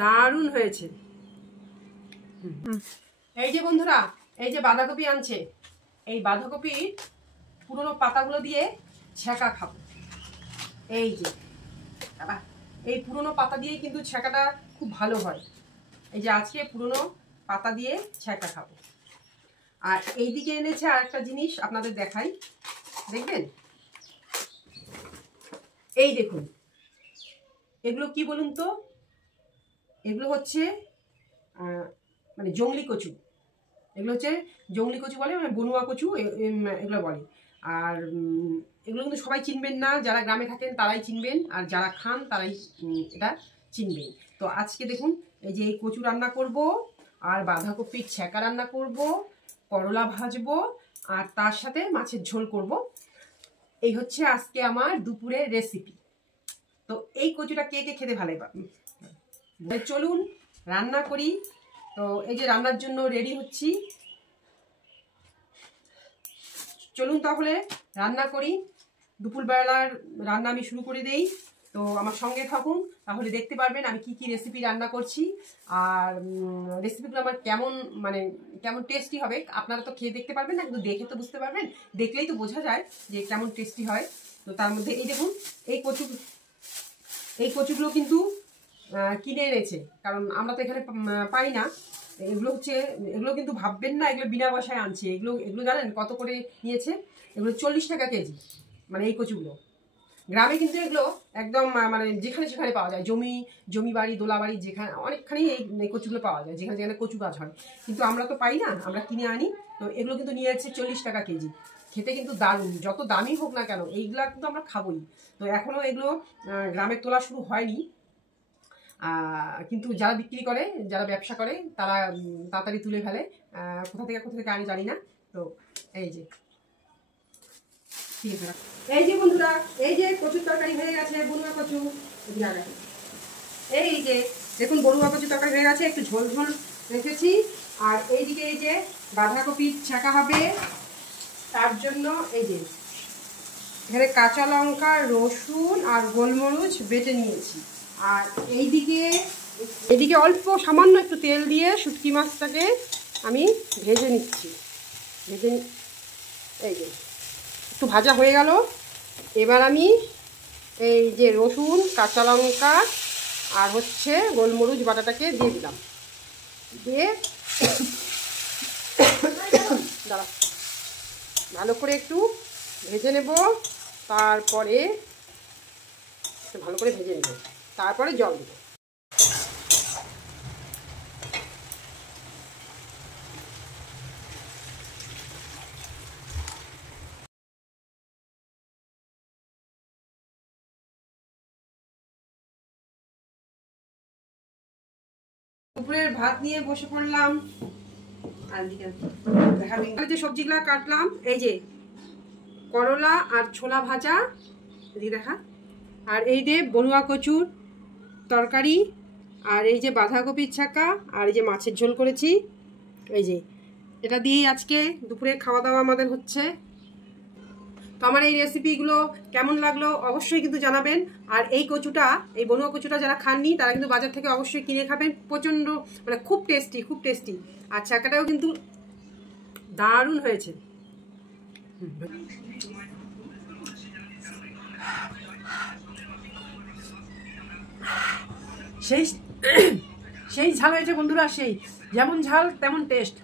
দারুণ হয়েছে। এই যে বন্ধুরা, এই যে বাঁধাকপি আনছে, এই বাঁধাকপি পুরনো পাতাগুলো দিয়ে ছ্যাঁকা খাবো। এই যে এই পুরনো পাতা দিয়েই কিন্তু ছ্যাঁকাটা খুব ভালো হয়। এই যে আজকে পুরনো পাতা দিয়ে ছ্যাঁকা খাবো। আর এইদিকে এনেছে আর একটা জিনিস আপনাদের দেখাই, দেখবেন। এই দেখুন, এগুলো কি বলুন তো? এগুলো হচ্ছে মানে জংলি কচু। এগুলো হচ্ছে জংলি কচু বলে, মানে বনুয়া কচু এগুলো বলে। আর এগুলো কিন্তু সবাই চিনবেন না, যারা গ্রামে থাকেন তারাই চিনবেন, আর যারা খান তারাই এটা চিনবেন। তো আজকে দেখুন, এই যে এই কচু রান্না করব, আর বাঁধাকপির ছ্যাঁকা রান্না করব, করলা ভাজবো, আর তার সাথে মাছের ঝোল করব। এই হচ্ছে আজকে আমার দুপুরের রেসিপি। তো এই কচুটা কে কে খেতে ভালো পাবেন, চলুন রান্না করি। তো এই যে রান্নার জন্য রেডি হচ্ছি, চলুন তাহলে রান্না করি। দুপুরবেলার রান্না আমি শুরু করে দেই। তো আমার সঙ্গে থাকুন, তাহলে দেখতে পারবেন আমি কি কি রেসিপি রান্না করছি। আর রেসিপিগুলো আমার কেমন টেস্টি হবে আপনারা তো খেয়ে দেখতে পারবেন না, কিন্তু দেখে তো বুঝতে পারবেন। দেখলেই তো বোঝা যায় যে কেমন টেস্টি হয়। তো তার মধ্যে এই দেখুন, এই কচুগুলো কিন্তু কিনে এনেছে, কারণ আমরা তো এখানে পাই না। এগুলো কিন্তু ভাববেন না এগুলো বিনা পয়সায় আনছে। এগুলো জানেন কত করে নিয়েছে? এগুলো 40 টাকা কেজি। মানে এই কচুগুলো গ্রামে কিন্তু এগুলো একদম মানে যেখানে সেখানে পাওয়া যায়, জমি বাড়ি, দোলা বাড়ি, যেখানে অনেকখানি এই কচুগুলো পাওয়া যায়, যেখানে যেখানে কচু গাছ হয়। কিন্তু আমরা তো পাই না, আমরা কিনে আনি। তো এগুলো কিন্তু নিয়ে যাচ্ছে 40 টাকা কেজি। খেতে কিন্তু দারুণ, যত দামি হোক না কেন এইগুলা কিন্তু আমরা খাবোই। তো এখনও এগুলো গ্রামের তোলা শুরু হয়নি, কিন্তু যারা বিক্রি করে, যারা ব্যবসা করে, তারা তাড়াতাড়ি তুলে ফেলে। কোথা থেকে আমি জানি না। তো এই যে ঠিক আছে, এই যে বন্ধুরা, এই যে কচুর তরকারি হয়ে গেছে, বড়ুয়া কচু। এই যে দেখুন, বড়ুয়া কচু তরকারি হয়ে গেছে, একটু ঝোল ঝোল রেখেছি। আর এইদিকে এই যে বাঁধাকপি ছ্যাঁকা হবে, তার জন্য এই যে এখানে কাঁচা লঙ্কা, রসুন আর গোলমরিচ বেটে নিয়েছি। আর এইদিকে অল্প সামান্য একটু তেল দিয়ে শুটকি মাছটাকে আমি ভেজে নিচ্ছি। এই যে একটু ভাজা হয়ে গেল। এবার আমি এই যে রসুন, কাঁচা লঙ্কা আর হচ্ছে গোলমরিচ বাটাটাকে দিয়ে দিলাম। দিয়ে দাঁড়া, ভালো করে একটু ভেজে নেব। তারপরে ভালো করে ভেজে নেব, তারপরে জল দেব। দুপুরের ভাত নিয়ে বসে পড়লাম। যে সবজিগুলা কাটলাম, এই যে করলা আর ছোলা ভাজা, এদিকে দেখা, আর এই যে বনুয়া কচুর তরকারি, আর এই যে বাঁধাকপির ছ্যাঁকা, আর এই যে মাছের ঝোল করেছি। এই যে এটা দিয়েই আজকে দুপুরে খাওয়া দাওয়া আমাদের হচ্ছে। তো আমার এই রেসিপিগুলো কেমন লাগলো অবশ্যই কিন্তু জানাবেন। আর এই কচুটা, এই বনুয়া কচুটা যারা খাননি তারা কিন্তু বাজার থেকে অবশ্যই কিনে খাবেন। প্রচণ্ড মানে খুব টেস্টি। আর ছ্যাঁকাটাও কিন্তু দারুণ হয়েছে। সেই ঝাল হয়েছে বন্ধুরা, সেই যেমন ঝাল তেমন টেস্ট।